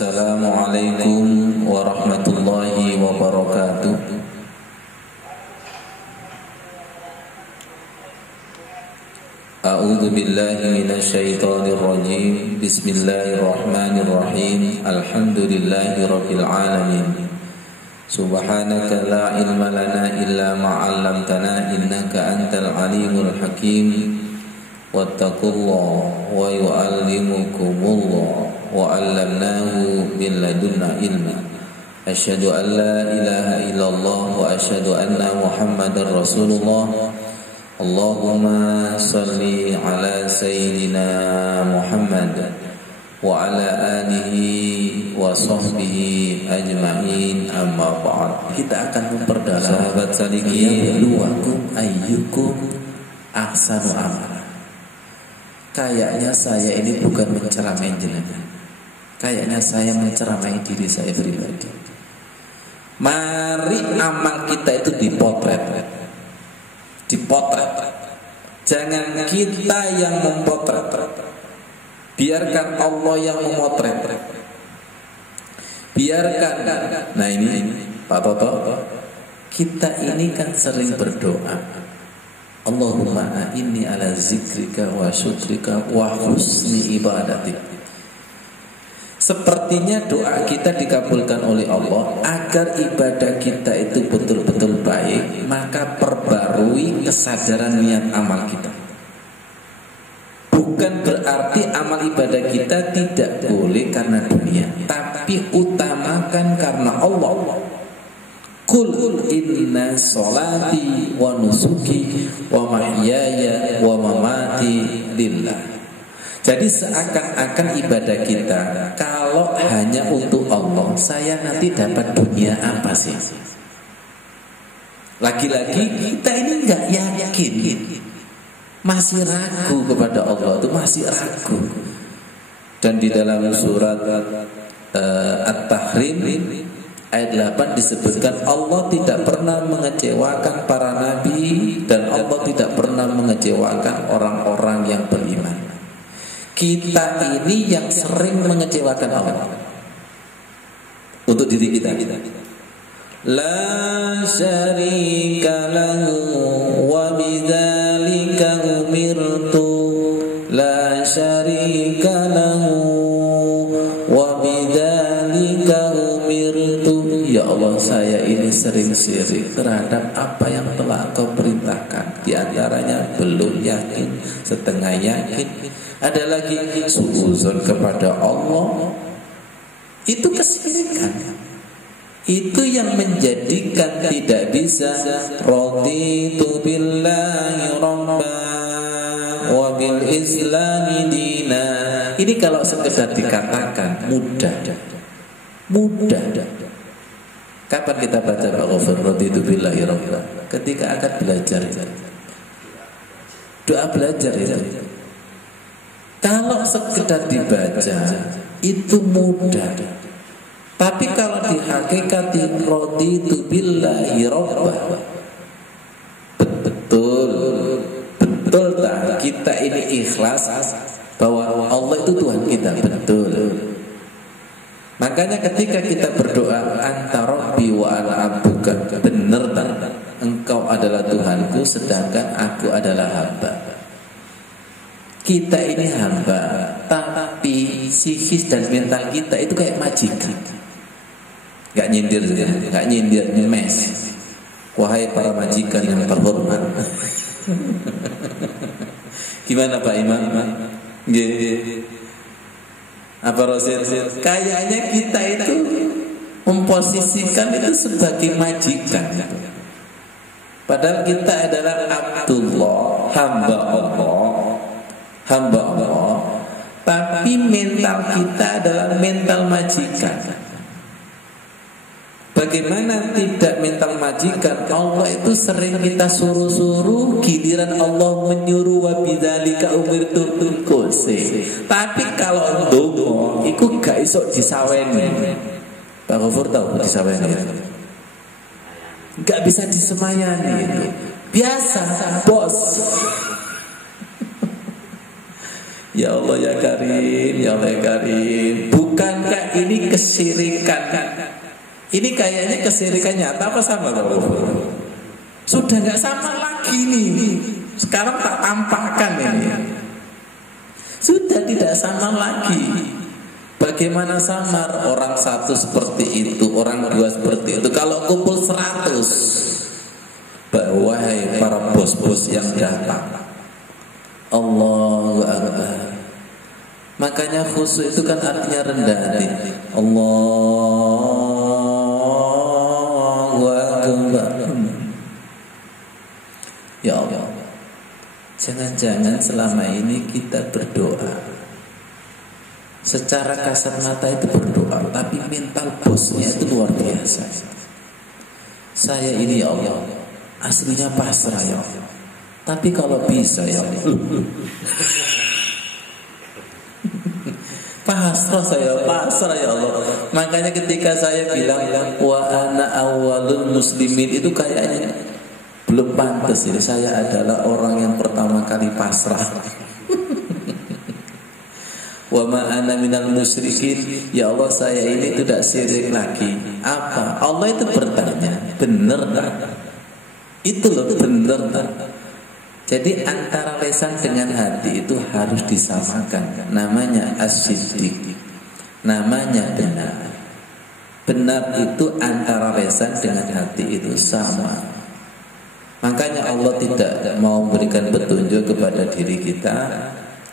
Assalamualaikum warahmatullahi wabarakatuh. A'udzu billahi minasyaitonir rajim. Bismillahirrahmanirrahim. Alhamdulillahi rabbil alamin. Subhanaka la ilma lana illa ma 'allamtana innaka antal alimul hakim. Wattaqullaha wa yu'allimukumullah wa 'allamnahu min ladunna ilma. Asyhadu an la ilaha illallah wa asyhadu anna Muhammadar Rasulullah. Allahumma salli ala sayyidina Muhammad wa ala alihi wa sahbihi ajma'in, amma ba'd. Kita akan memperdalam sahabat salikiyah luwakum ayyukum ahsanu amala. Kayaknya saya ini bukan menceramai jenengan, kayaknya saya menceramai diri saya pribadi. Mari amal kita itu dipotret. Jangan kita yang memotret, biarkan Allah yang memotret. Biarkan. Nah ini Pak Toto, kita ini kan sering berdoa, Allahumma a'inni ala zikrika wa syukrika wa husni ibadatik. Sepertinya doa kita dikabulkan oleh Allah. Agar ibadah kita itu betul-betul baik, maka perbarui kesadaran niat amal kita. Bukan berarti amal ibadah kita tidak boleh karena dunia, tapi utamakan karena Allah. Qul inna sholati wa nusuki wa mahyaya wa mamati lillah. Jadi seakan-akan ibadah kita kalau hanya untuk Allah, saya nanti dapat dunia apa sih? Lagi-lagi kita ini nggak yakin, masih ragu kepada Allah, itu masih ragu. Dan di dalam surat At-Tahrim ayat 8 disebutkan Allah tidak pernah mengecewakan para nabi dan Allah tidak pernah mengecewakan orang-orang yang beriman. Kita ini yang sering mengecewakan Allah untuk diri kita. La syarika lahu wa bidzalika umirtu. La syarika lahu wa bidzalika umirtu. Ya Allah, saya ini sering syirik terhadap apa yang telah Kau perintahkan. Di antaranya belum yakin, setengah yakin. Ada lagi suuzon kepada Allah. Itu kesyirikan. Itu yang menjadikan tidak bisa raditu billahi rabba wa bil islami dina. Ini kalau sekedar dikatakan mudah. Kapan kita baca Pak Ghaffar raditu billahi rabba? Ketika akan belajar. Doa belajar itu. Kalau sekedar dibaca itu mudah, tapi kalau dihakikati raditu billahi rabba, betul tak kita ini ikhlas bahwa Allah itu Tuhan kita, betul. Makanya ketika kita berdoa anta rabbi wa ana abduka, benar tak engkau adalah Tuhanku sedangkan aku adalah hamba. Kita ini hamba, tapi psikis dan mental kita itu kayak majikan. Gak nyindir, nyemes. Wahai para majikan yang terhormat. Gimana Pak Imam? Apa Rosil? Kayaknya kita itu memposisikan itu sebagai majikan. Padahal kita adalah Abdullah, hamba Allah, tapi mental kita adalah mental majikan. Bagaimana tidak mental majikan? Allah itu sering kita suruh-suruh, giliran Allah menyuruh wa bidzalika umirtu kose. Tapi kalau ndonga iku gak iso disaweni. Pak Ghaffur tahu disaweni? Gak bisa disemayani itu. Biasa, bos. Ya Allah ya Karim, ya Allah ya Karim. Bukankah ini kesyirikan. Ini kayaknya kesyirikan nyata apa sama Bapak? Sudah nggak sama lagi nih. Sekarang tak tampakkan ini. Sudah tidak sama lagi. Bagaimana samar orang satu seperti itu, orang dua seperti itu. Kalau kumpul 100, wahai para bos-bos yang datang, Allahu Akbar. Makanya khusyuk itu kan artinya rendah hati. Allahu Akbar. Ya Allah, jangan-jangan selama ini kita berdoa secara kasat mata itu berdoa, tapi mental bosnya itu luar biasa. Saya ini ya Allah, aslinya pasrah ya Allah, tapi kalau bisa ya Allah, pasrah ya Allah. Makanya ketika saya bilang wa ana awwalul muslimin, itu kayaknya belum pantas ini. Saya adalah orang yang pertama kali pasrah. Wa ma ana minal musyrikin, ya Allah saya ini tidak syirik lagi. Apa? Allah itu bertanya, benar tak? Itu loh, benar tak? Jadi antara lisan dengan hati itu harus disamakan. Namanya as-siddiq, namanya benar. Benar itu antara lisan dengan hati itu sama. Makanya Allah tidak mau memberikan petunjuk kepada diri kita,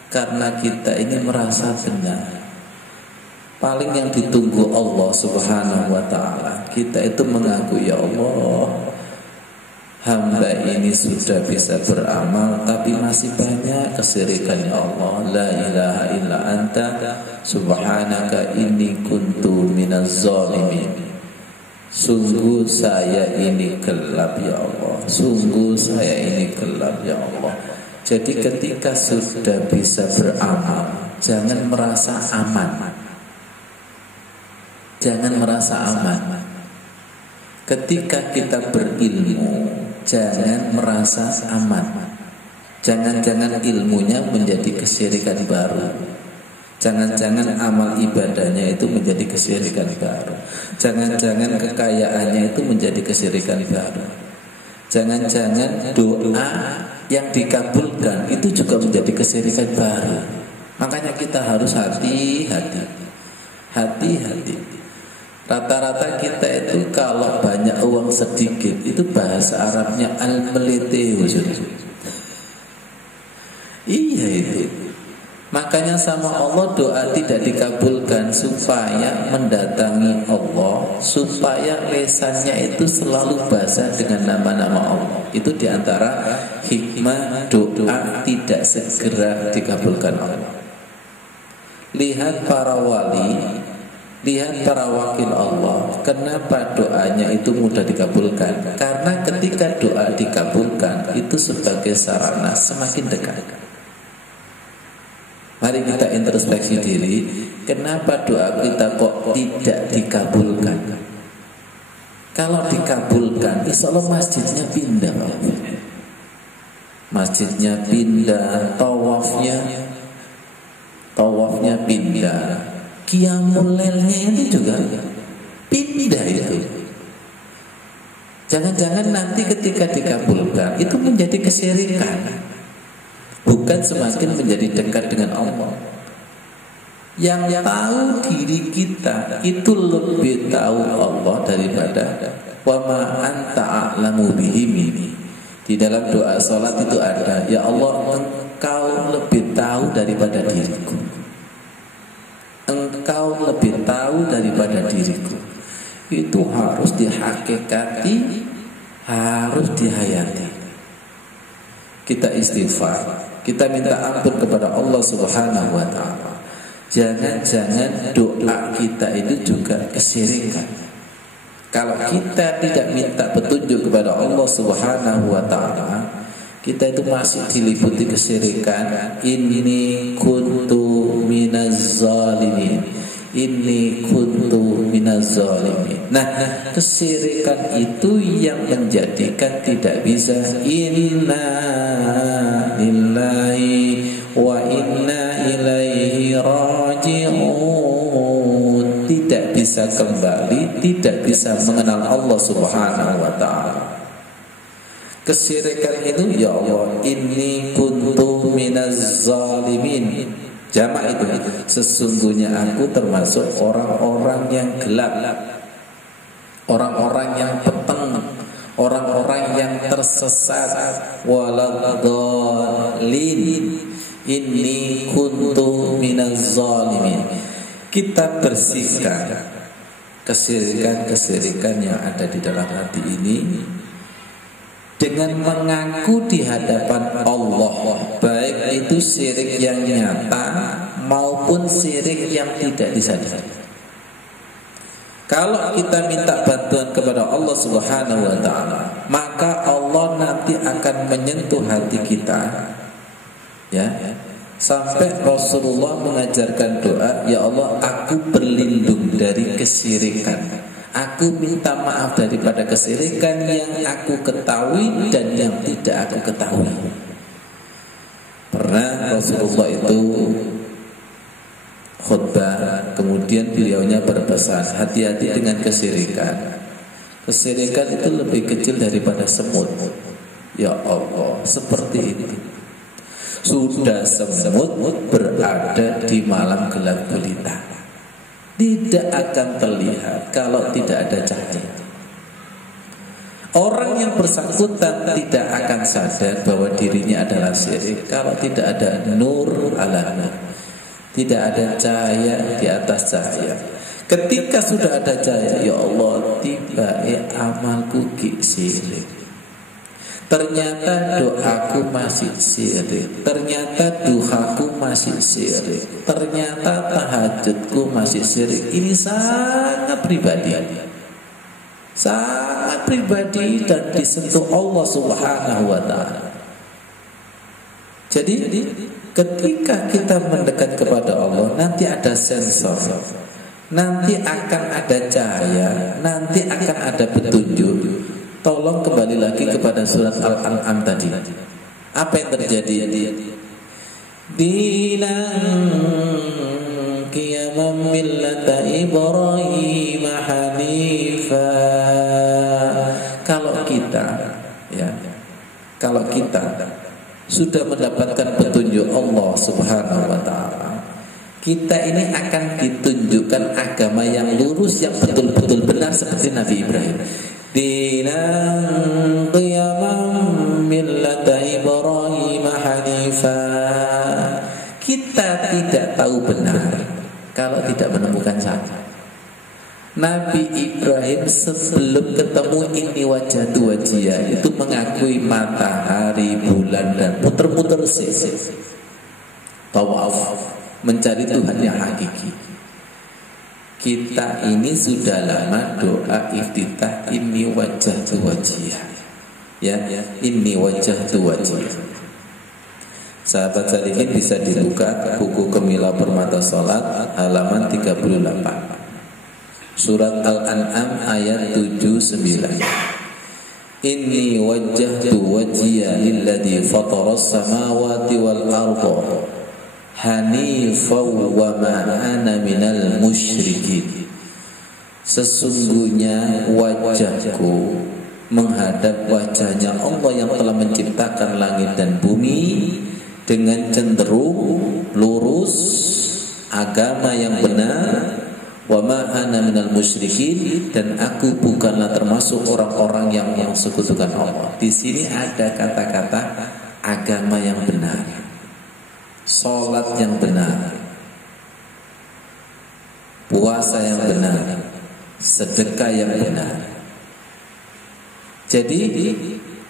karena kita ini merasa benar. Paling yang ditunggu Allah Subhanahu wa ta'ala, kita itu mengaku, ya Allah, hamba ini sudah bisa beramal tapi masih banyak kesyirikan ya Allah. La ilaha illa anta subhanaka inni kuntu minaz zalimin. Sungguh saya ini gelap ya Allah, sungguh saya ini gelap ya Allah. Jadi ketika sudah bisa beramal, jangan merasa aman. Jangan merasa aman. Ketika kita berilmu, jangan merasa aman. Jangan-jangan ilmunya menjadi kesyirikan baru. Jangan-jangan amal ibadahnya itu menjadi kesyirikan baru. Jangan-jangan kekayaannya itu menjadi kesyirikan baru. Jangan-jangan doa yang dikabulkan itu juga menjadi kesyirikan baru. Makanya kita harus hati-hati. Hati-hati. Rata-rata kita itu kalau banyak uang sedikit, itu bahasa Arabnya al-meliteu. Iya itu. Makanya sama Allah doa tidak dikabulkan, supaya mendatangi Allah, supaya lesannya itu selalu basah dengan nama-nama Allah. Itu diantara hikmah doa tidak segera dikabulkan Allah. Lihat para wali, lihat para wakil Allah, kenapa doanya itu mudah dikabulkan? Karena ketika doa dikabulkan, itu sebagai sarana semakin dekat. Mari kita introspeksi diri, kenapa doa kita kok tidak dikabulkan? Kalau dikabulkan, insya Allah masjidnya pindah, masjidnya pindah, tawafnya pindah, qiyamul lailnya itu juga pindah itu. Jangan-jangan nanti ketika dikabulkan itu menjadi kesyirikan, bukan semakin menjadi dekat dengan Allah. Yang tahu diri kita itu lebih tahu Allah daripada wa ma anta a'lamu bihi. Di dalam doa salat itu ada, ya Allah, Engkau lebih tahu daripada diriku. Engkau lebih tahu daripada diriku. Itu harus dihakikati, harus dihayati. Kita istighfar, kita minta ampun kepada Allah Subhanahu wa ta'ala. Jangan-jangan doa kita itu juga kesyirikan. Kalau kita tidak minta petunjuk kepada Allah Subhanahu wa ta'ala, kita itu masih diliputi kesyirikan. Inni kuntu minaz zalimin, inni kuntu minaz zalimin. Nah, kesyirikan itu yang menjadikan tidak bisa inna lillahi wa inna ilaihi raji'un. Tidak bisa kembali, tidak bisa mengenal Allah Subhanahu wa taala. Kesyirikan itu, ya Allah, inni kuntu minaz zalimin. Jamak itu, sesungguhnya aku termasuk orang-orang yang gelap, orang-orang yang peteng, orang-orang yang tersesat. Waladhdallin, inni kuntu minaz zalimin. Kita bersihkan kesyirikan-kesyirikan yang ada di dalam hati ini dengan mengaku di hadapan Allah, baik itu syirik yang nyata maupun syirik yang tidak disadari. Kalau kita minta bantuan kepada Allah Subhanahu wa taala, maka Allah nanti akan menyentuh hati kita, ya. Sampai Rasulullah mengajarkan doa, ya Allah, aku berlindung dari kesyirikan. Aku minta maaf daripada kesyirikan yang aku ketahui dan yang tidak aku ketahui. Pernah Rasulullah itu khutbah, kemudian beliaunya berpesan, hati-hati dengan kesyirikan. Kesyirikan itu lebih kecil daripada semut. Ya Allah, seperti itu. Sudah semut berada di malam gelap gulita, tidak akan terlihat kalau tidak ada cahaya. Orang yang bersangkutan tidak akan sadar bahwa dirinya adalah syirik kalau tidak ada nur ala nur, tidak ada cahaya di atas cahaya. Ketika sudah ada cahaya, ya Allah, tiba amalku syirik. Ternyata doaku masih syirik, ternyata duhaku masih syirik, ternyata tahajudku masih syirik. Ini sangat pribadi, sangat pribadi, dan disentuh Allah Subhanahu wa taala. Jadi ketika kita mendekat kepada Allah, nanti ada sensor, nanti akan ada cahaya, nanti akan ada petunjuk. Tolong kembali lagi kepada surat Al-An'am tadi. Apa yang terjadi? Dinan qiyamam millata Ibrahim hanifa. Kalau kita sudah mendapatkan petunjuk Allah Subhanahu wa taala, kita ini akan ditunjukkan agama yang lurus, yang betul-betul benar seperti Nabi Ibrahim. Dinan qiyamam millata Ibrahim hanifa. Kita tidak tahu benar kalau tidak menemukan cara. Nabi Ibrahim sebelum ketemu ini wajah wajah itu mengakui matahari, bulan, dan muter-muter sisi tawaf mencari Tuhan yang hakiki. Kita ini sudah lama doa iftitah ini wajah wajah, ya, ini wajah wajah. Sahabat salihin bisa dibuka buku Kemilau Permata Salat halaman 38, surat Al-An'am ayat 79. Inni wajjahtu wajhiya lilladzi fataras samawati wal arda hanifan wa ma ana minal musyrikin. Sesungguhnya wajahku menghadap wajahnya Allah yang telah menciptakan langit dan bumi dengan cenderung lurus, agama yang benar. Wa ma ana minal musyrikin, dan aku bukanlah termasuk orang-orang yang sekutukan Allah. Di sini ada kata-kata agama yang benar, salat yang benar, puasa yang benar, sedekah yang benar. Jadi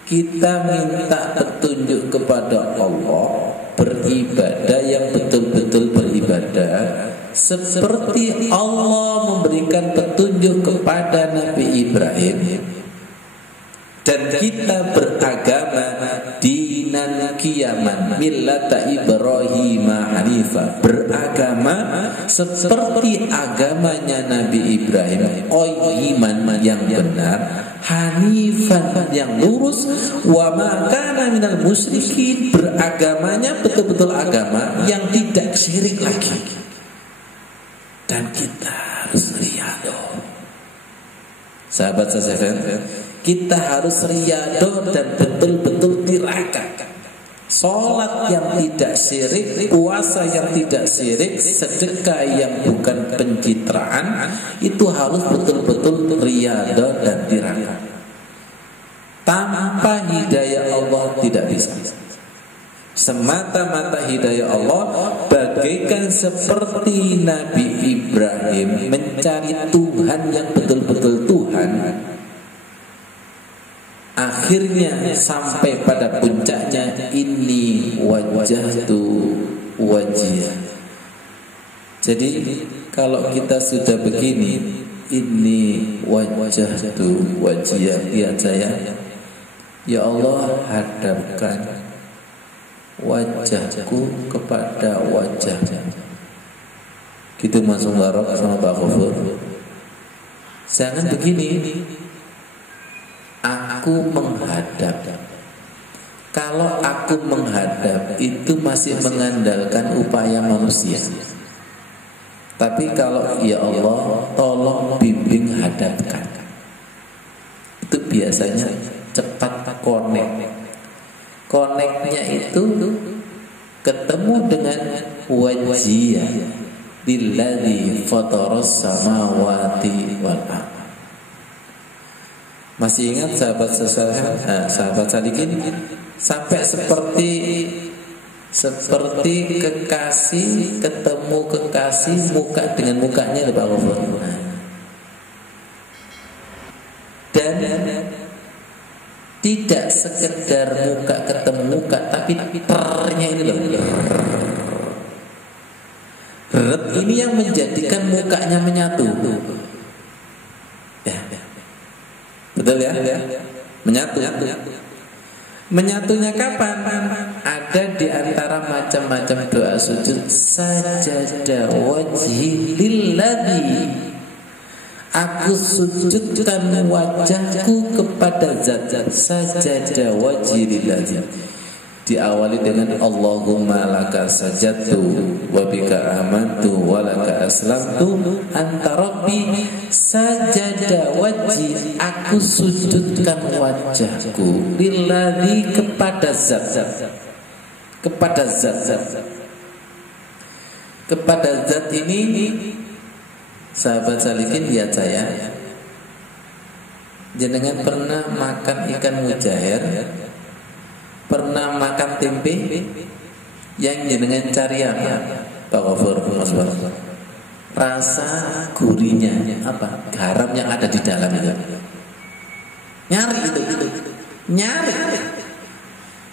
kita minta petunjuk kepada Allah, beribadah yang betul-betul beribadah seperti Allah memberikan petunjuk kepada Nabi Ibrahim. Dan kita beragama dinan qiyaman millata Ibrahim hanifa, beragama seperti agamanya Nabi Ibrahim, iman yang benar, hanifan yang lurus, wa ma kana minal musyrikin, beragamanya betul-betul agama yang tidak syirik lagi. dan kita harus riyadho. Sahabat sekalian, kita harus riyadho dan betul-betul tirakat. Sholat yang tidak syirik, puasa yang tidak syirik, sedekah yang bukan pencitraan, itu harus betul-betul riyadho dan tirakat. Tanpa hidayah Allah tidak bisa. Semata-mata hidayah Allah, bagaikan seperti Nabi Ibrahim mencari Tuhan yang betul-betul Tuhan. Akhirnya sampai pada puncaknya, ini wajjahtu wajhiyah. Jadi kalau kita sudah begini, ini wajjahtu wajhiyah, lihat saya, ya Allah, hadapkan wajahku kepada wajahnya. Gitu Mas Mubarak sama Pak Khufur. Jangan begini, aku menghadap. Kalau aku menghadap itu masih mengandalkan upaya manusia. Tapi kalau ya Allah, tolong bimbing hadapkan, itu biasanya cepat connect. Koneknya itu ketemu dengan wajhiyah billadzi fataras samawati wal ardh. Masih ingat sahabat sahabat salikin sampai seperti kekasih ketemu kekasih muka dengan mukanya, Pak Gofur. Dan tidak sekedar muka ketemu muka, tapi ternya ini loh. Ini yang menjadikan mukanya menyatu. Ya. Betul ya? Menyatu. Menyatunya kapan? Ada di antara macam-macam doa sujud. Sajada wajhi lilladzi, aku sujudkan wajahku kepada zat. Sajada wajhi lilladzi, diawali dengan Allahumma laka sajadtu wa bika amantu wa laka aslamtu anta rabbi. Sajada wajhi, aku sujudkan wajahku lilladzi, kepada zat. Kepada zat ini, sahabat salikin, lihat saya, jenengan pernah makan ikan mujair? Pernah makan tempe? Yang jenengan cari apa? Pak Gofur, Mas Bar, rasa gurihnya apa? Garam yang ada di dalam itu. Nyari itu. Nyari.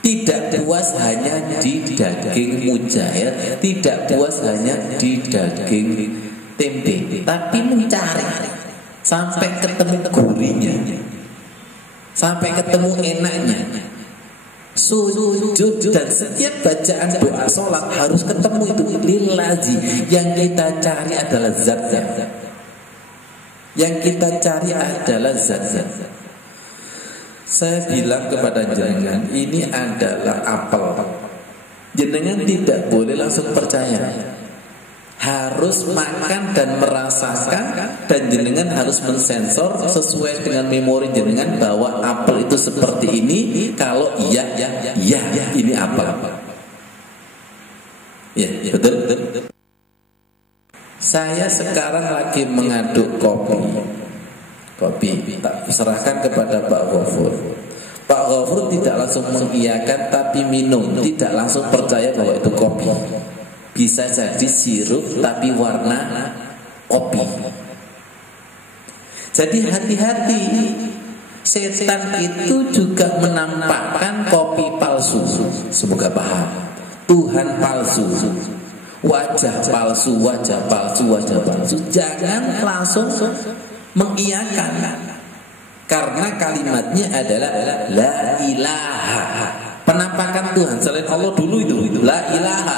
Tidak puas hanya di daging mujair, tidak puas hanya di daging tempe, tapi mencari sampai ketemu gurihnya, sampai ketemu enaknya. Sujud dan setiap bacaan doa sholat harus ketemu itu lilladzi. Yang kita cari adalah zatnya. Yang kita cari adalah zatnya. Saya bilang kepada jenengan, ini adalah apel. Jenengan tidak boleh langsung percaya, harus makan dan merasakan, dan jenengan harus mensensor sesuai dengan memori jenengan bahwa apel itu seperti ini. Kalau iya, ini apel. Ya, betul. Saya sekarang lagi mengaduk kopi, tak serahkan kepada Pak Gofur. Pak Gofur tidak langsung mengiyakan, tapi minum, tidak langsung percaya bahwa itu kopi. Bisa jadi sirup tapi warna kopi. Jadi hati-hati, setan itu juga menampakkan kopi palsu. Semoga paham. Tuhan palsu, wajah palsu. Jangan langsung mengiyakan, karena kalimatnya adalah la ilaha. Penampakan Tuhan selain Allah dulu itu la ilaha.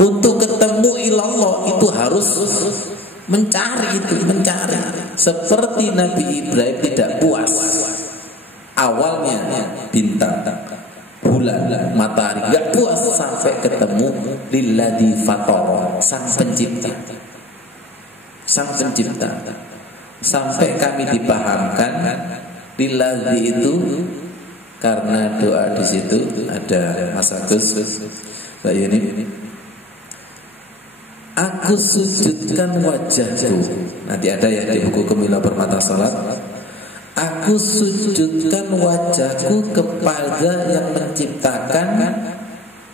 Untuk ketemu ilallah itu harus mencari. Seperti Nabi Ibrahim tidak puas, awalnya bintang, bulan, matahari, gak puas sampai ketemu lilladzi fatara, sang pencipta. sang pencipta. Sampai kami dipahamkan lillazi itu karena doa di situ ada Mas Agus, Mbak Yuni. Aku sujudkan wajahku. Nanti ada ya di buku Kemilau Permata Salat. Aku sujudkan wajahku kepada yang menciptakan,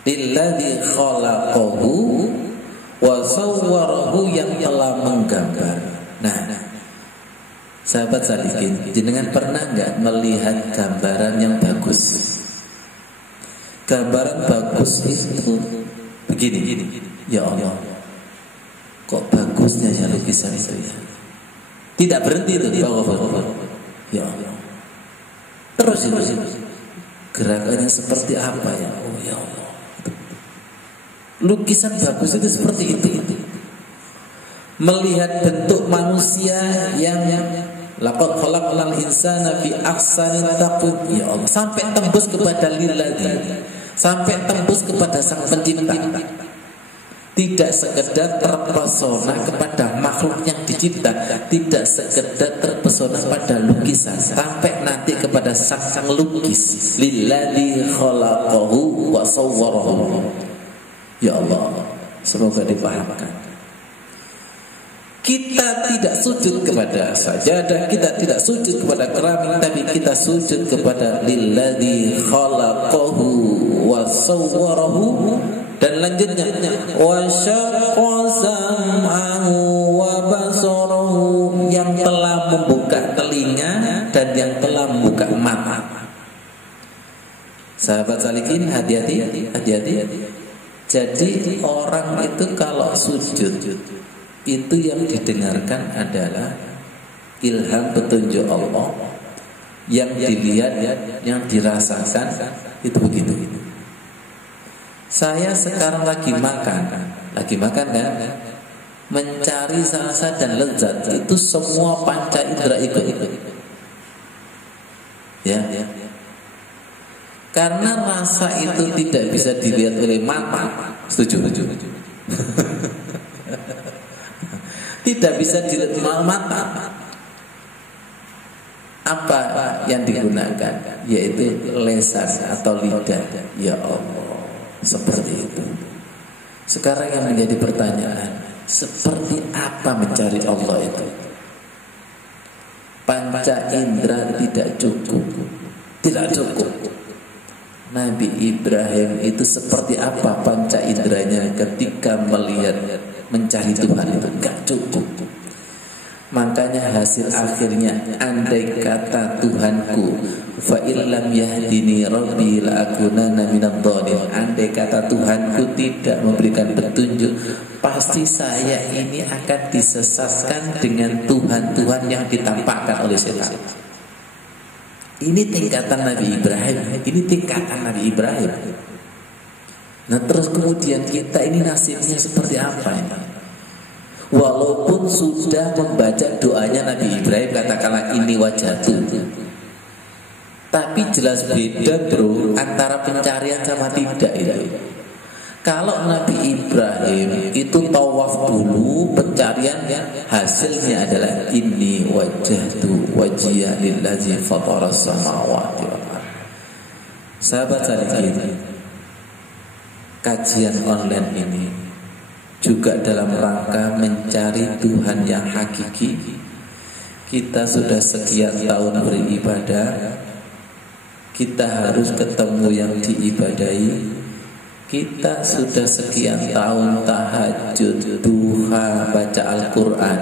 lillazi khalaqahu wa sawwarahu, yang telah menggambar. Nah, sahabat sadikin, jenengan pernah nggak melihat gambaran yang bagus? Gambaran bagus itu begini. Ya Allah, kok bagusnya ya lukisan itu ya. Tidak berhenti itu di bawah. Ya Allah. Terus gerakannya seperti apa ya? Oh ya Allah. Lukisan bagus itu seperti itu. Melihat bentuk manusia yang laqad khalaqnal insana fi ahsani taqwim. Ya Allah, sampai tembus kepada lillazi, sampai tembus kepada sang pencipta. Tidak sekedar terpesona kepada makhluk yang dicipta, tidak sekedar terpesona pada lukisan, sampai nanti kepada sang lukis, lillazi khalaqahu wa sawwarahu. Ya Allah, semoga dipahamkan. Kita tidak sujud kepada sajadah, kita tidak sujud kepada keramik, tapi kita sujud kepada lillazi khalaqahu wa sawwarahu. Dan lanjutnya, wa syaqqa sam'ahu wa basarahu, yang telah membuka telinga dan yang telah membuka mata. Sahabat salikin, hati-hati. Jadi orang itu kalau sujud itu yang didengarkan adalah ilham petunjuk Allah, yang dilihat, yang dirasakan itu begitu. Saya sekarang lagi makan kan, mencari rasa dan lezat, itu semua panca indera ikut. Ya. Karena rasa itu tidak bisa dilihat oleh mata. Setuju. Tidak bisa dilihat oleh mata. Apa yang digunakan? Yaitu lesan atau lidah. Ya Allah, seperti itu. Sekarang yang menjadi pertanyaan, seperti apa mencari Allah itu? Panca indera tidak cukup. Nabi Ibrahim itu seperti apa panca inderanya ketika melihat, mencari Tuhan itu? Gak cukup. Makanya hasil akhirnya, andai kata Tuhanku, fa illam yahdini rabbi la akunanna minadh dhalin, andai kata Tuhanku tidak memberikan petunjuk, pasti saya ini akan disesatkan dengan Tuhan-Tuhan yang ditampakkan oleh setan. Ini tingkatan Nabi Ibrahim. Nah, terus kemudian kita ini nasibnya seperti apa ini? Walaupun sudah membaca doanya Nabi Ibrahim, katakanlah ini wajahku, tapi jelas beda bro antara pencarian sama tidak itu. Kalau Nabi Ibrahim itu tawaf dulu, pencariannya hasilnya adalah inni wajjahtu wajhiya lillazi fataras samawati wal ardh. Sahabat sadikin, kajian online ini juga dalam rangka mencari Tuhan yang hakiki. Kita sudah sekian tahun beribadah, kita harus ketemu yang diibadahi. Kita sudah sekian tahun tahajud, duha, baca Al-Quran.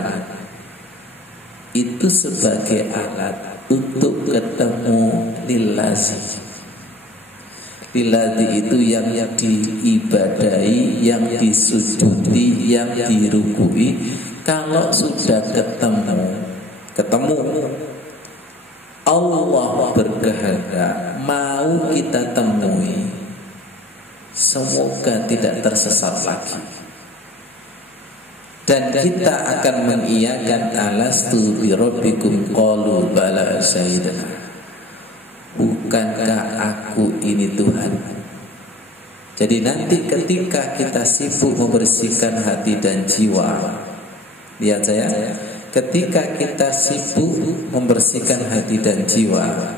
Itu sebagai alat untuk ketemu lillazi. Lillazi itu yang diibadahi, yang disujudi, yang dirukui. Kalau sudah ketemu Allah berkehendak mau kita temui, semoga tidak tersesat lagi. Dan kita akan mengiyakan alastu bi rabbikum qalu bala syahidna. Bukankah aku ini Tuhan? Jadi nanti ketika kita sibuk membersihkan hati dan jiwa, Lihat saya, ketika kita sibuk membersihkan hati dan jiwa,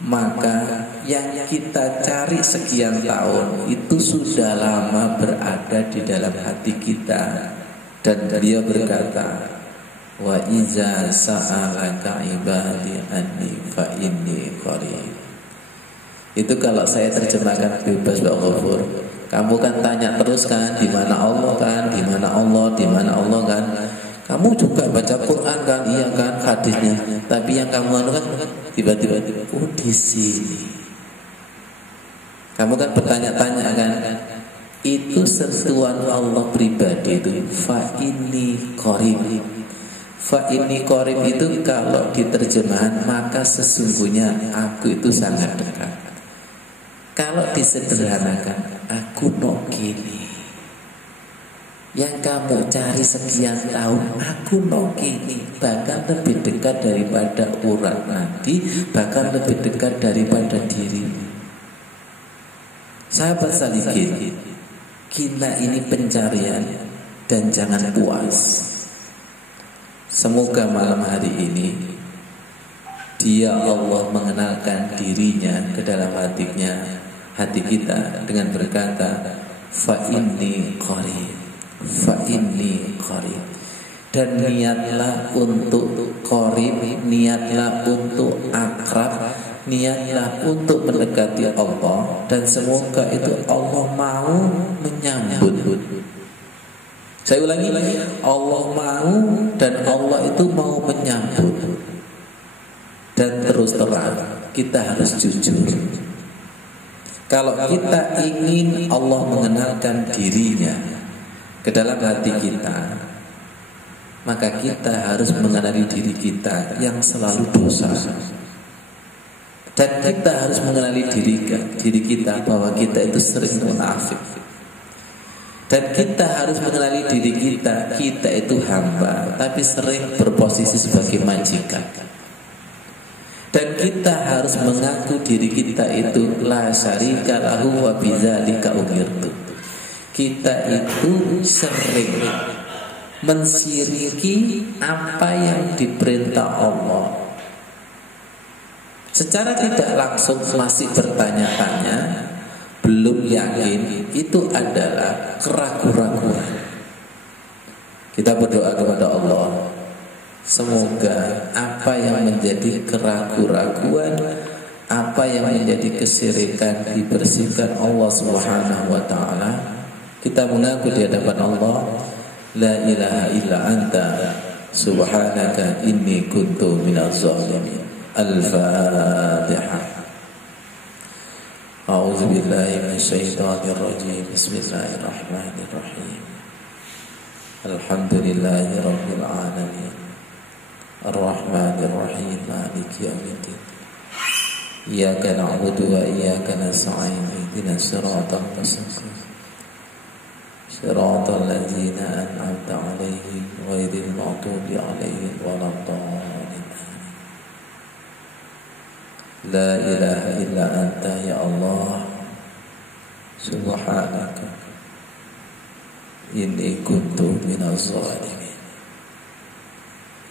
maka yang kita cari sekian tahun itu sudah lama berada di dalam hati kita. Dan beliau berkata, wa iza sa'alaka ibadi anni fa inni qarib. Itu kalau saya terjemahkan bebas Pak Ghafur. Kamu kan tanya terus kan, di mana Allah kan, di mana Allah, di mana Allah kan. Kamu juga baca Quran kan, iya kan, hadisnya. Tapi yang kamu kan tiba-tiba oh di sini. Kamu kan bertanya-tanya kan. Itu sentuhan Allah pribadi itu fa inni qarib. Fa inni qarib itu kalau diterjemahan maka sesungguhnya aku itu sangat dekat. Kalau disederhanakan aku nok kini. Yang kamu cari sekian tahun aku nok kini, bahkan lebih dekat daripada urat nadi, bahkan lebih dekat daripada dirimu. Sahabat salikin, kita ini pencarian dan jangan puas. Semoga malam hari ini Dia Allah mengenalkan dirinya ke dalam hati kita dengan berkata fa inni qarib, fa inni qarib. Dan niatlah untuk qarib, niatlah untuk akrab, niatlah untuk mendekati Allah, dan semoga itu Allah mau menyambut. Saya ulangi, Allah mau dan Allah itu mau menyambut. Dan terus terang kita harus jujur. Kalau kita ingin Allah mengenalkan dirinya ke dalam hati kita, maka kita harus mengenali diri kita yang selalu dosa. Dan kita harus mengenali diri kita bahwa kita itu sering munafik. Dan kita harus mengenali diri kita itu hamba, tapi sering berposisi sebagai majikan. Dan kita harus mengaku diri kita itu la syarika lahu wa bidzalika umirtu. Kita itu sering mensyiriki apa yang diperintah Allah. Secara tidak langsung masih bertanya-tanya, belum yakin, itu adalah keraguan-raguan. Kita berdoa kepada Allah, semoga apa yang menjadi keraguan-raguan, apa yang menjadi kesyirikan dibersihkan Allah Subhanahu wa taala. Kita mengaku di hadapan Allah, la ilaha illa anta subhanaka inni kuntu minaz zalimin. Al-Fatihah. A'udzu billahi minasyaitonir rajim. Bismillahirrahmanirrahim. Alhamdulillahi rabbil alamin. Ar-Rahmanir Rahim. Maliki yaumiddin. Iyyaka na'budu wa iyyaka nasta'in. Ihdinas siratal mustaqim. Siratal ladzina an'amta 'alaihim ghairil maghdubi 'alaihim waladdallin. La ilaha illa anta ya Allah subhanaka inni kuntu minaz zalimin.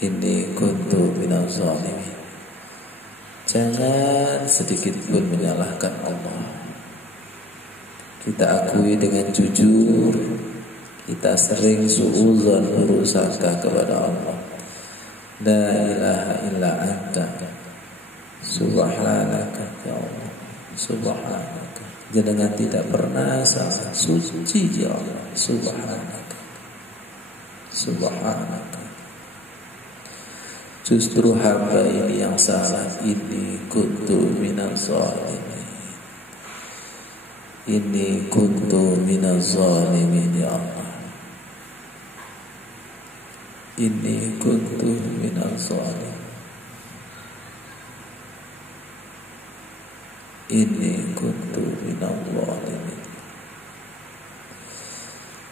Inni kuntu minaz zalimin. Jangan sedikit pun menyalahkan Allah. Kita akui dengan jujur, kita sering suudzon berusaha kepada Allah. La ilaha illa anta subhanaka ya Allah, subhanaka. Jangan tidak pernah salah, suci ya Allah, subhanaka, subhanaka. Justru hamba ini yang salah. Ini kuntu minaz zalimin. Ini kuntu minaz zalimin ya Allah. Ini kuntu minaz zalimin. Inni kuntu minal zalimin.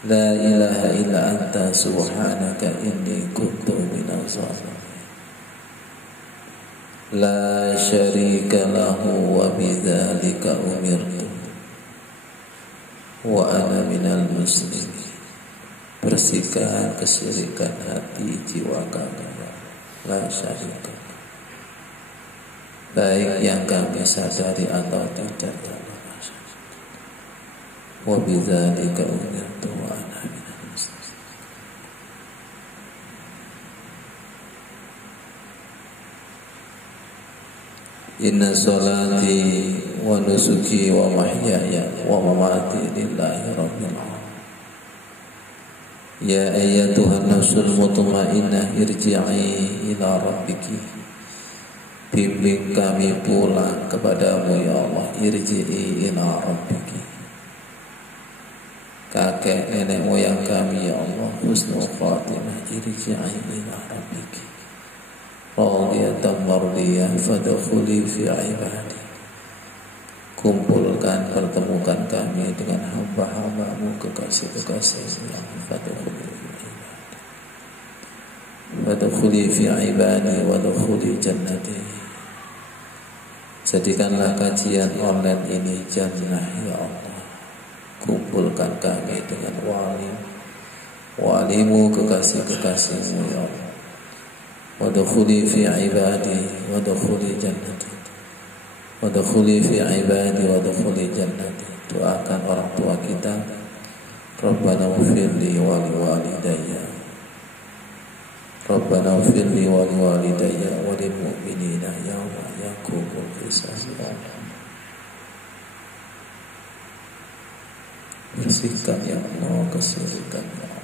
La ilaha illa anta subhanaka inni kuntu minal zalimin. La syarika lahu wa bidzalika umirtu wa ana minal muslimin. Bersihkan kesyirikan hati jiwa kami, la syarika, baik yang kami sadari atau tidak, ya Allah. Wa bidzalika umirtu wa ana minal muslimin. Inna salati wa nusuki wa mahyaya wa mamati lillahi rabbil alamin. Ya ayyatuhan nafsul mutmainnah irji'i ila rabbiki. Bimbing kami pulang kepadamu ya Allah. Irji'i ila rabbiki. Kakek nenek moyang kami ya Allah, husnul khatimah, irji'i ila rabbiki. Radiyatan mardiyah fadkhuli fi ibadi. Kumpulkan, pertemukan kami dengan hamba-hambamu, kekasih-kekasih yang fadkhuli fi ibadi. Fadkhuli fi ibadi wadkhuli jannati. Jadikanlah kajian online ini jannah ya Allah. Kumpulkan kami dengan walimu, kekasih-kekasihmu ya Allah. Wadkhuli fi ibadi wadkhuli jannati. Wadkhuli fi ibadi wadkhuli jannati. Doakan orang tua kita. Rabbana ighfirli wa liwalidayya. Rabbana ighfirli wa liwalidayya wa lil mu'minina yawma yaqumul hisab. Bersihkan ya Allah kesyirikan ya Allah.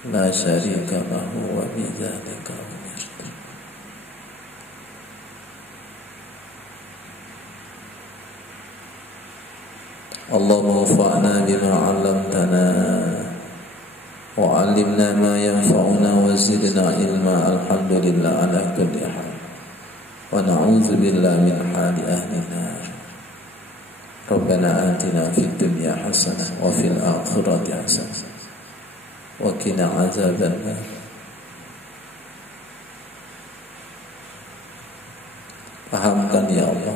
La syarika lahu wa bidzalika umirtu. Allahumma anfa'na bima 'allamtana wa 'allimna ma yanfa'una wa zidna ilma. Alhamdulillah ala kulli hal. Wa na'udzu billahi min hali ahli nar. Rabbana atina fid dunya hasanah wa fil akhirati hasanah wa qina azabannar. Pahamkan ya Allah.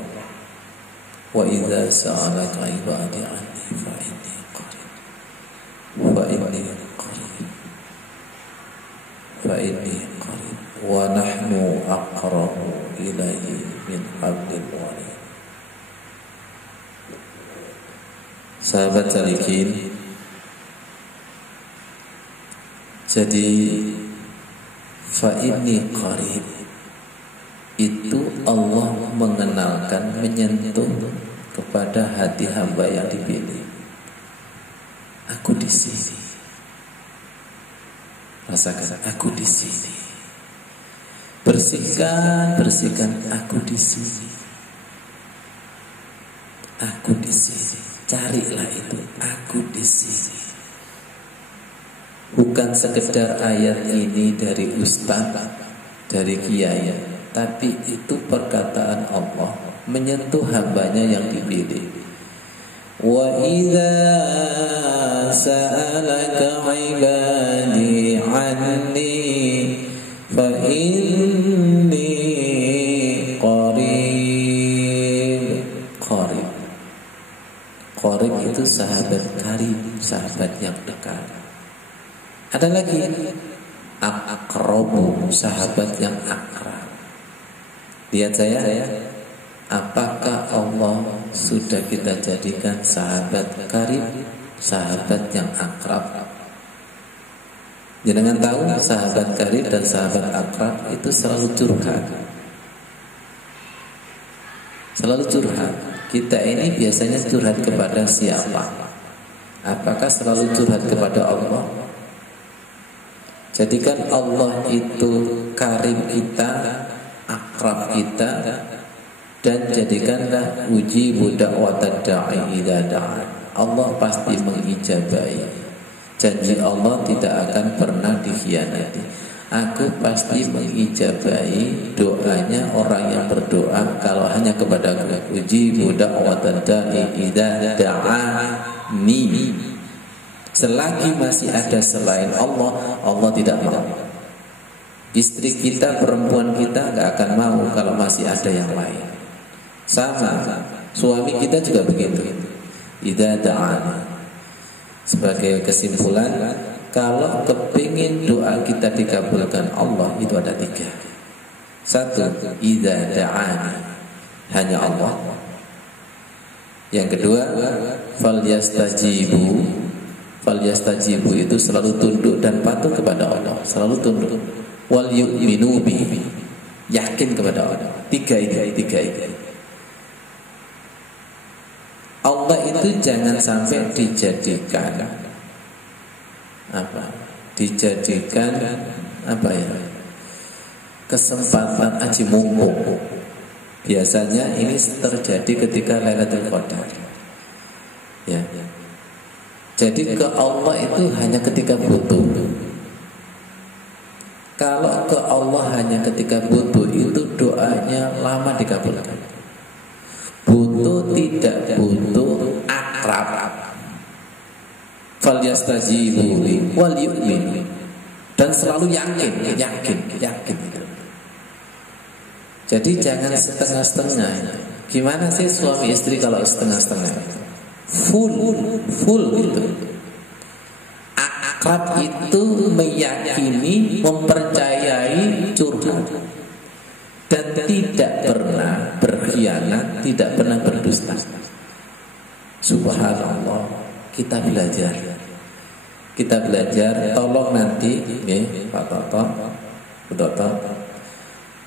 Wa idza sa'alaka ibadi anni fa inni qarib. Fa inni qarib. Wa nahnu aqrabu ilayhi min hablil warid. Sahabat salikin, jadi fa inni qarib itu Allah mengenalkan, menyentuh kepada hati hamba yang dipilih. Aku di sini. Rasakan, aku di sini. Bersihkan, aku di sini. Aku di sini. Carilah itu, aku di sini. Bukan sekedar ayat ini dari ustaz, dari kiai, tapi itu perkataan Allah menyentuh hambanya yang dipilih. Wa idza sa'alaka ibadi anni fa inni qarib itu sahabat karib, sahabat yang dekat. Ada lagi aqrabu, sahabat yang akrab. Lihat saya, apakah Allah sudah kita jadikan sahabat karib, sahabat yang akrab? Jangan tahu sahabat karib dan sahabat akrab itu selalu curhat. Selalu curhat. Kita ini biasanya curhat kepada siapa? Apakah selalu curhat kepada Allah? Jadikan Allah itu karim kita, akrab kita, dan jadikanlah uji budak watad da'i idza da'a. Allah pasti mengijabai. Janji Allah tidak akan pernah dikhianati. Aku pasti mengijabai doanya orang yang berdoa kalau hanya kepada Aku. Uji budak watad da'i idza da'ani. Selagi masih ada selain Allah, Allah tidak mau. Istri kita, perempuan kita gak akan mau kalau masih ada yang lain. Sama, suami kita juga begitu. Idza da'ani. Sebagai kesimpulan, kalau kepingin doa kita dikabulkan Allah, itu ada 3. 1, idza da'ani, hanya Allah. Yang kedua, falyastajibu. Falyastajibu itu selalu tunduk dan patuh kepada Allah, selalu tunduk. Wal yu'minu bi, yakin kepada Allah. 3 itu. Allah itu jangan sampai dijadikan kesempatan aji mumpung. Biasanya ini terjadi ketika Lailatul Qadar. Ya. Jadi ke Allah itu hanya ketika butuh. Kalau ke Allah hanya ketika butuh, itu doanya lama dikabulkan. Butuh tidak butuh akrab. Falyastajibu li wal yu'min, dan selalu yakin. Jadi jangan setengah-setengah. Gimana sih suami istri kalau setengah-setengah? Full gitu. Akrab itu meyakini, mempercayai, curhat, dan tidak pernah berkhianat, tidak pernah berdusta. Subhanallah, kita belajar. Tolong nanti, Pak Toto,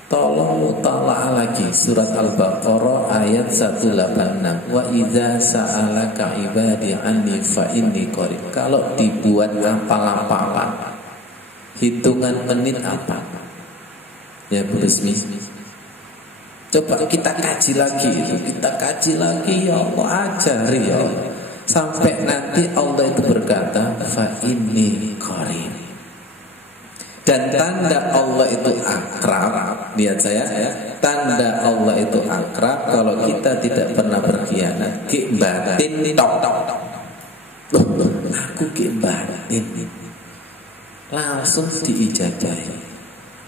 tolong mutalaah lagi surat Al-Baqarah ayat 186. Wa idza sa'alaka ibadi anni fa inni qarib. Kalau dibuat hafal-hafalan, hitungan menit apa? Ya Bu Resmi, coba kita kaji lagi ya Allah, ajari ya Allah. Sampai nanti Allah itu berkata fa inni qarib. Dan tanda Allah itu akrab, lihat saya, tanda Allah itu akrab kalau kita tidak pernah berkhianat. Ki batin tok. Aku ki batin. Langsung diijabahi.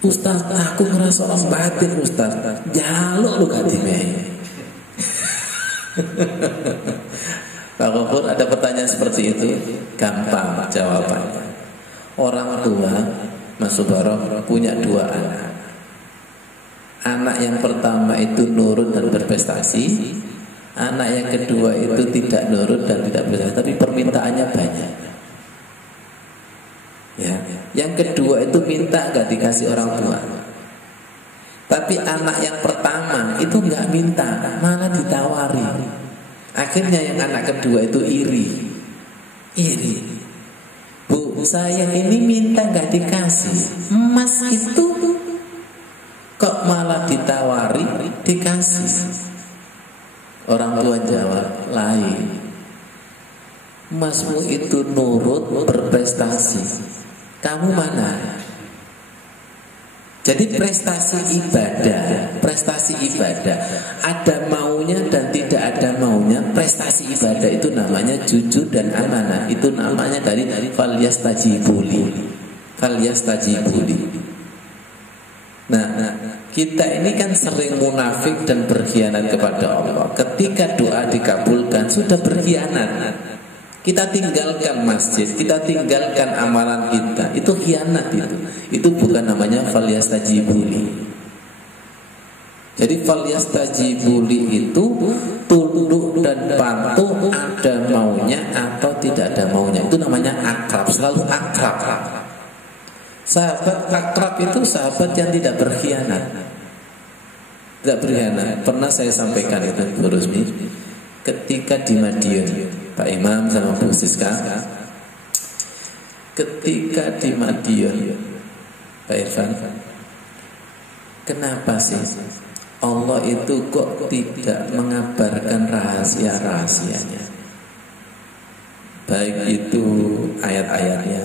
Ustaz, aku ngerasa orang batin Ustaz. Jaluk lu gak dimei. Pak Gofur, ada pertanyaan seperti itu? Gampang jawabannya. Orang tua Mas Subarok punya 2 anak. Anak yang pertama itu nurut dan berprestasi. Anak yang kedua itu tidak nurut dan tidak berprestasi, tapi permintaannya banyak. Ya, yang kedua itu minta gak dikasih orang tua. Tapi anak yang pertama itu gak minta, malah ditawari. Akhirnya yang anak kedua itu iri. Bu, saya ini minta gak dikasih. Emas itu kok malah ditawari, dikasih. Orang tua jawab, lain. Emasmu itu nurut, berprestasi. Kamu mana? Jadi prestasi ibadah ada maunya dan tidak ada maunya. Prestasi ibadah itu namanya jujur dan amanah. Itu namanya dari falyastajibuli. Nah, kita ini kan sering munafik dan berkhianat kepada Allah. Ketika doa dikabulkan sudah berkhianat. Kita tinggalkan masjid, kita tinggalkan amalan kita, itu khianat itu. Itu bukan namanya falyastajibuli. Jadi falyastajibuli itu tunduk dan patuh, ada maunya atau tidak ada maunya. Itu namanya akrab, selalu akrab. Sahabat akrab itu sahabat yang tidak berkhianat. Tidak berkhianat. Pernah saya sampaikan itu Bu Rusmi, ketika di Madiun, Pak Imam sama Bu Siska, ketika di Madiun, Pak Irfan, kenapa sih Allah itu kok tidak mengabarkan rahasia-rahasianya? Baik itu ayat-ayatnya,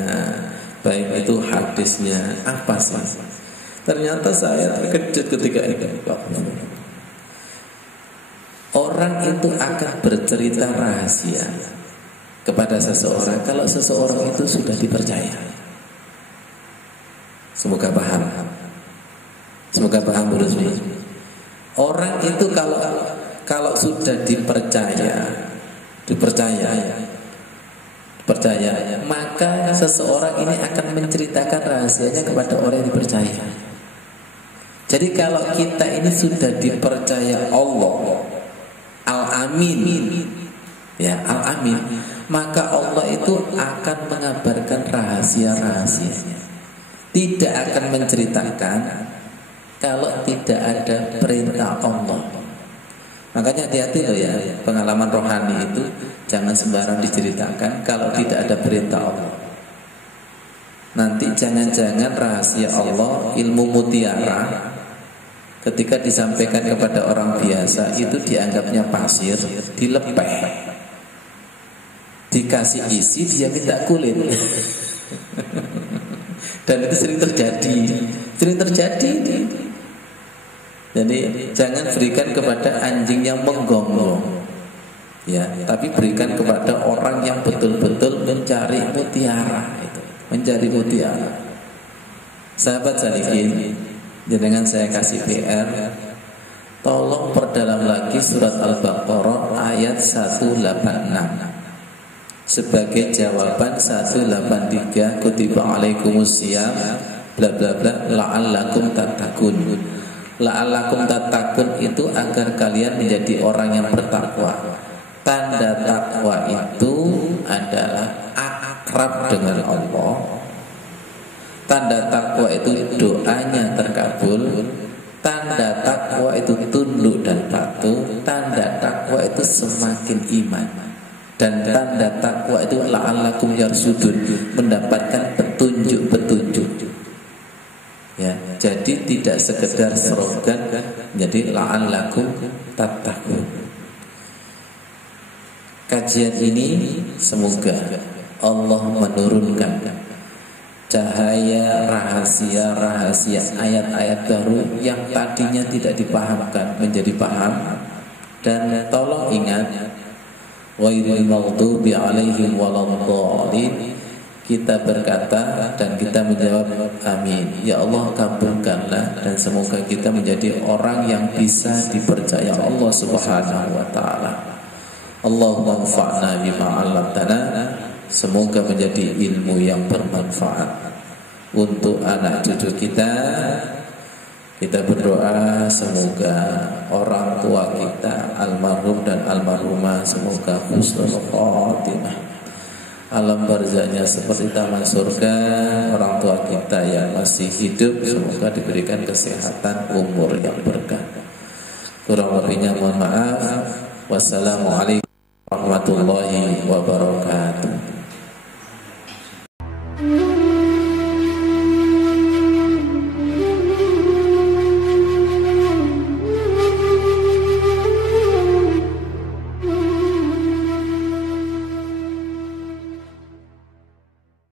baik itu hadisnya, apa sih? Ternyata saya terkejut ketika itu. Orang itu akan bercerita rahasia kepada seseorang kalau seseorang itu sudah dipercaya. Semoga paham. Semoga paham Bu Rusmi. Orang itu kalau sudah dipercaya dipercaya, maka seseorang ini akan menceritakan rahasianya kepada orang yang dipercaya. Jadi kalau kita ini sudah dipercaya Allah Al-Amin, ya Al-Amin, maka Allah itu akan mengabarkan rahasia-rahasianya. Tidak akan menceritakan kalau tidak ada perintah Allah. Makanya hati-hati loh ya, pengalaman rohani itu jangan sembarang diceritakan kalau tidak ada perintah Allah. Nanti jangan-jangan rahasia Allah, ilmu mutiara, ketika disampaikan kepada orang biasa itu dianggapnya pasir, dilepeh, dikasih isi, dia minta kulit. Dan itu sering terjadi. Jadi jangan berikan kepada anjing yang menggonggong, ya, tapi berikan kepada orang yang betul-betul mencari mutiara, mencari mutiara. Sahabat salihin, dengan saya kasih PR, tolong perdalam lagi surat Al-Baqarah ayat 186 sebagai jawaban 183 kutiba alaikumusiyam bla bla bla la'allakum tattaqun. La'allakum tattaqun itu agar kalian menjadi orang yang bertakwa. Tanda takwa itu adalah akrab dengan Allah. Tanda takwa itu doanya terkabul. Tanda takwa itu tunduk dan patuh. Tanda takwa itu semakin iman. Dan tanda takwa itu la'allakum yarsudun, mendapatkan petunjuk-petunjuk. Ya, jadi tidak sekedar slogan, jadi la'allakum tattaqun. Kajian ini semoga Allah menurunkan cahaya rahasia-rahasia ayat-ayat baru yang tadinya tidak dipahamkan menjadi paham. Dan tolong ingat, ghairil maghdubi alaihim waladhdallin. Kita berkata dan kita menjawab amin. Ya Allah, kabulkanlah dan semoga kita menjadi orang yang bisa dipercaya Allah Subhanahu wa taala. Allahumma anfa'na bima 'allamtana. Semoga menjadi ilmu yang bermanfaat untuk anak cucu kita. Kita berdoa semoga orang tua kita almarhum dan almarhumah semoga husnul khotimah. Alam barzahnya seperti taman surga. Orang tua kita yang masih hidup semoga diberikan kesehatan, umur yang berkah. Kurang lebihnya mohon maaf. Wassalamualaikum warahmatullahi wabarakatuh.